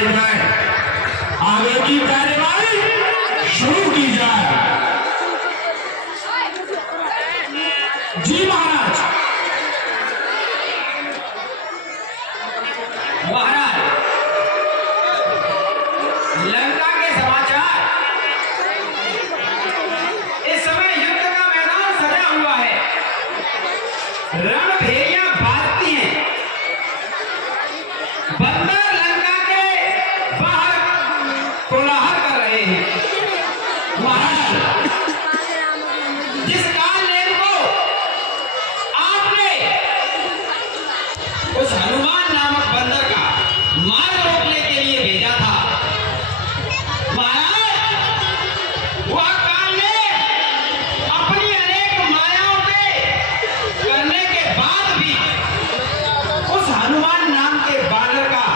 कराई जाए, आगे की कार्यवाही शुरू की जाए। जी महाराज। महाराज, लंका के समाचार। इस समय युद्ध का मैदान सजा हुआ है, रणभेरियां बाजती हैं, बंदर लंका के बाहर कोलाहल कर रहे हैं। महाराज, जिस कालनेम को आपने उस हनुमान नामक बंदर का मार रोकने के लिए भेजा था, महाराज, वह कालनेम अपनी अनेक मायाओं पे करने के बाद भी उस हनुमान नाम के बानर का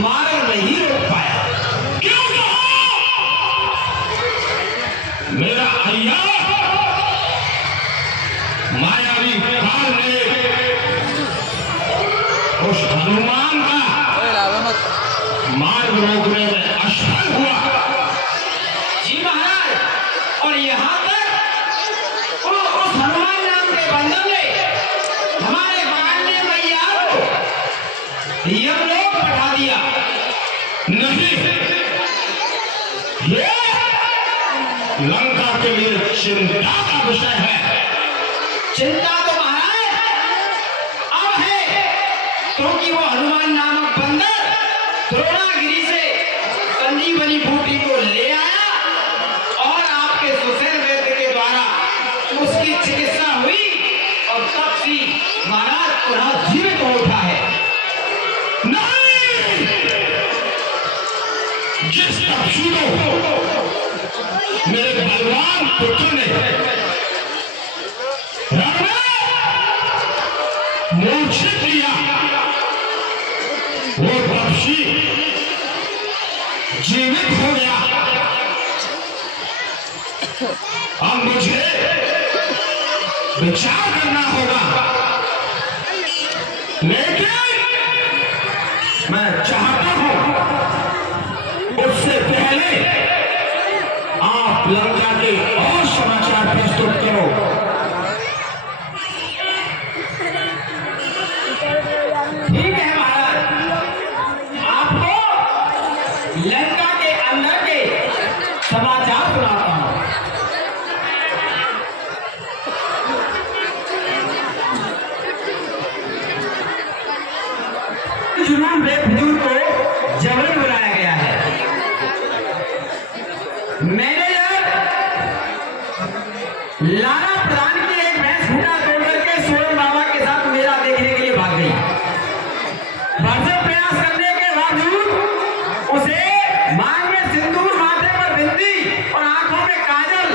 मार नहीं रोक पाया। क्यों कहा? मेरा अय्या मायावी काल ने उस हनुमान का मार्ग रोकने में असफल हुआ। जी महाराज, और यहाँ तक उस हनुमान नाम के बंदर ने हमारे कालने मैया को यमलोक पठा दिया। नहीं, ये लंका के लिए चिंता का विषय है। चिंता तो महाराज अब है, क्योंकि वो हनुमान नामक बंदर द्रोणागिरी से संजीवनी बूटी को ले आया और आपके सुशेल वैद्य के द्वारा उसकी चिकित्सा हुई और तब से महाराज पुनः जीवित हो उठा है। नहीं, जिस तपस्वी को मेरे बलवान पुत्र ने रण में मूर्छित किया, वो तपस्वी जीवित हो गया। अब मुझे विचार करना होगा, लेकिन मैं चाहता हूं उससे पहले आप लंका के और समाचार प्रस्तुत करो। ठीक है महाराज, आपको लंका के अंदर के समाचार सुनाता हूं। जुनून बेफिजूल को जबरन बुलाया गया है। मैनेजर लाला प्रधान की एक भैंस फूटा तोड़ करके सोलन बाबा के साथ मेला देखने के लिए भाग गई। भरसक प्रयास करने के बावजूद उसे मांग में सिंदूर, माथे पर बिंदी और आंखों में काजल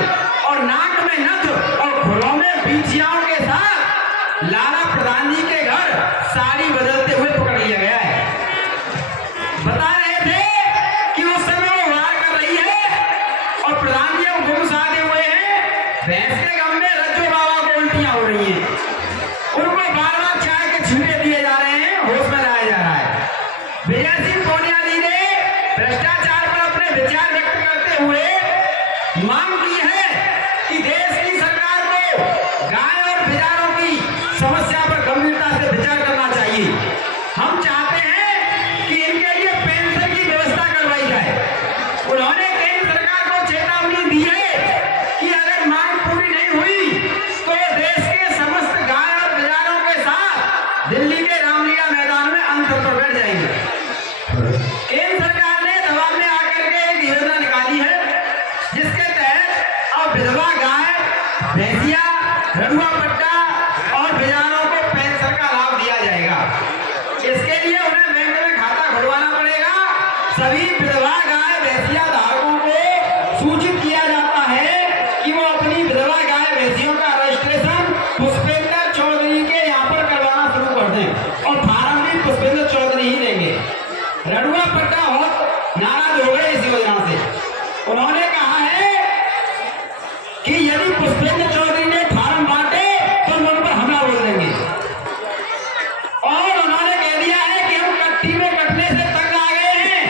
और नाक में नथ और खुरों में बीछियाओं के साथ लाला प्रधान जी के घर साड़ी बदलते हुए पकड़ लिया गया है। बता रहे थे कि उस समय वो वार कर रही है और प्रधान जी को गुम साधे हुए हैं। भैंस के गम में रज्जो बाबा को उल्टियां हो रही हैं, उनको बार बार चाय के छींटे दिए जा रहे हैं, होश में लाया जा रहा है। विजय सिंह कोनियाली ने भ्रष्टाचार पर अपने विचार व्यक्त करते हुए मांग की है कि देश की सरकार को गाय और बिचारों की समस्या पर गंभीरता से विचार करना चाहिए। हम चाहते हैं कि इनके लिए पेंशन की व्यवस्था करवाई जाए। उन्होंने केंद्र सरकार को चेतावनी दी है कि अगर मांग पूरी नहीं हुई तो देश के समस्त गाय और बिचारों के साथ दिल्ली के रामलीला मैदान में अंतर पर बैठ जाएंगे। केंद्र सरकार ने दबाव में आकर के एक योजना निकाली है, जिसके तहत अब विधवा गाय, भैंसिया, रड़ुआ पट्टा और बिचारों को पेंशन का लाभ दिया जाएगा। इसके लिए उन्हें बैंक में खाता खुलवाना पड़ेगा। सभी विधवा गाय भैंसिया धारकों को सूचित किया जाता है कि वो अपनी विधवा गाय भैंसियों का रजिस्ट्रेशन पुष्पेंद्र चौधरी के यहाँ पर करवाना शुरू कर दें और फार्म भी पुष्पेंद्र चौधरी ही देंगे। रड़ुआ पट्टा बहुत नाराज हो गए इस योजना से। उन्होंने कहा है कि यदि पुष्पेंद्र चौधरी ने फार्म बांटे तो हम उन पर हमला बोल देंगे। और उन्होंने कह दिया है कि हम कट्टी में कटने से तंग आ गए हैं,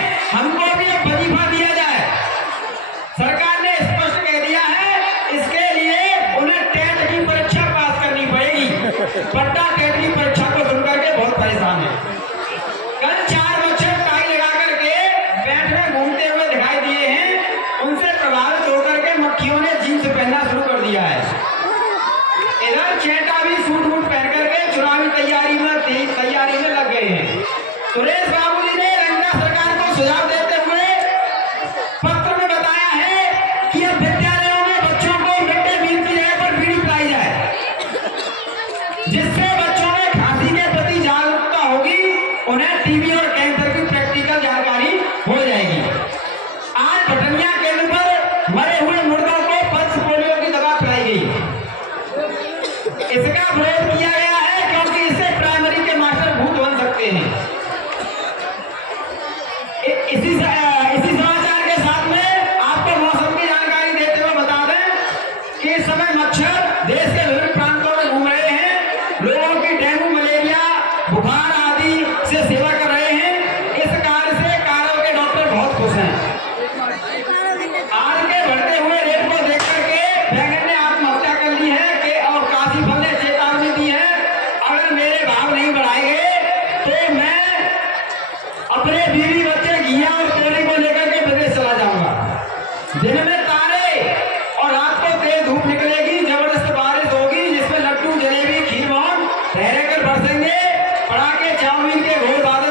सुझाव देते हुए पत्र में बताया है कि अब विद्यालयों में बच्चों को मिड डे मील की जगह पर बीड़ी पिलाई जाए, जिससे बच्चों में खांसी के प्रति जागरूकता होगी, उन्हें टीबी और कैंसर की प्रैक्टिकल जानकारी हो जाएगी। आज भटनिया केंद्र पर मरे हुए मुर्गों को पल्स पोलियो की दवा पिलाई गई। इसका विरोध किया गया है क्योंकि इससे प्राइमरी के मास्टर भूत बन सकते हैं। इसी समाचार के साथ में आपको मौसम की जानकारी देते हुए बता दें कि इस समय मच्छर देश के विभिन्न प्रांतों में घूम रहे हैं, लोगों की डेंगू, मलेरिया, बुखार आदि से सेवा कर रहे हैं। इस कार्य से कारों के डॉक्टर बहुत खुश हैं। आज के बढ़ते हुए रेट को देख करके बैंगन ने आत्महत्या कर ली है कि और काशीफल ने चेतावनी दी है, अगर मेरे भाव नहीं बढ़ाए गए तो मैं अपने बीवी बच्चे घिया और तोरी को लेकर के विदेश चला जाऊंगा। दिन में तारे और रात को तेज धूप निकलेगी, जबरदस्त बारिश होगी जिसमें लड्डू, जलेबी, खीर मोहन ठहरे कर बरसेंगे, पड़ाके, चाउमीन के घोर बादल